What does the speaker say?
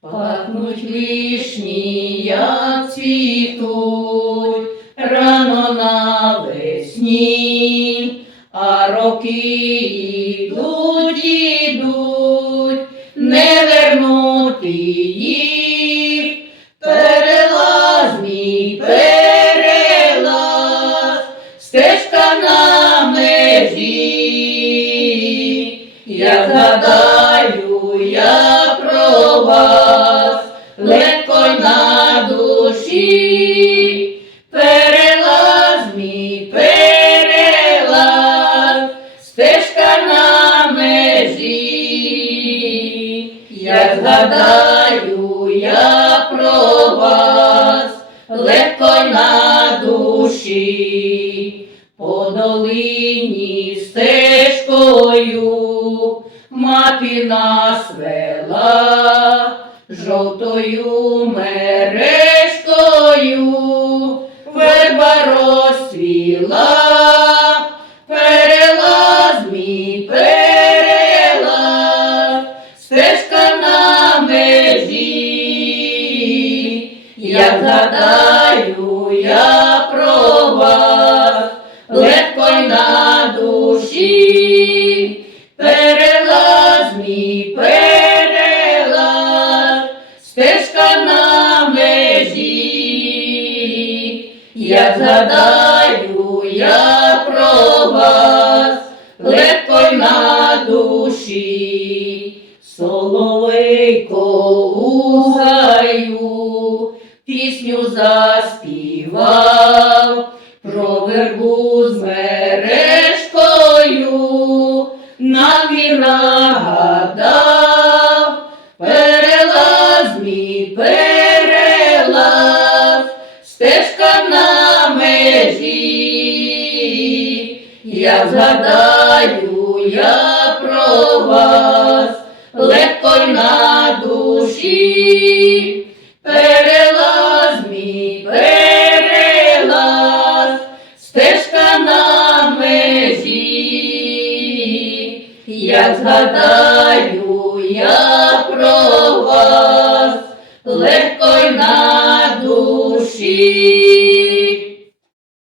Пахнуть вишні, як цвітуть рано навесні, а роки ідуть, не вернути їх. Перелаз мій, перелаз, стежка на межі. Я згадаю я про вас, легко й на душі. Перелаз мій, перелаз, стежка на межі. Я згадаю я про вас, легко й на душі. По долині стежкою мати нас вела, жовтою мережкою верба розцвіла. Перелаз мій, перелаз, стежка на межі. Я згадаю я про вас, легко й на душі. Перелаз мій, перелаз, стежка на межі. Я згадаю я про вас, легко й на душі. Соловейко у гаю пісню заспівав, про вербу з мережкою нам і нагадав. Перелаз мій, перелаз, стежка на межі. Я згадаю я про вас, легко й на душі. Перелаз мій, перелаз, стежка на межі. Я згадаю я про вас, легко й на душі.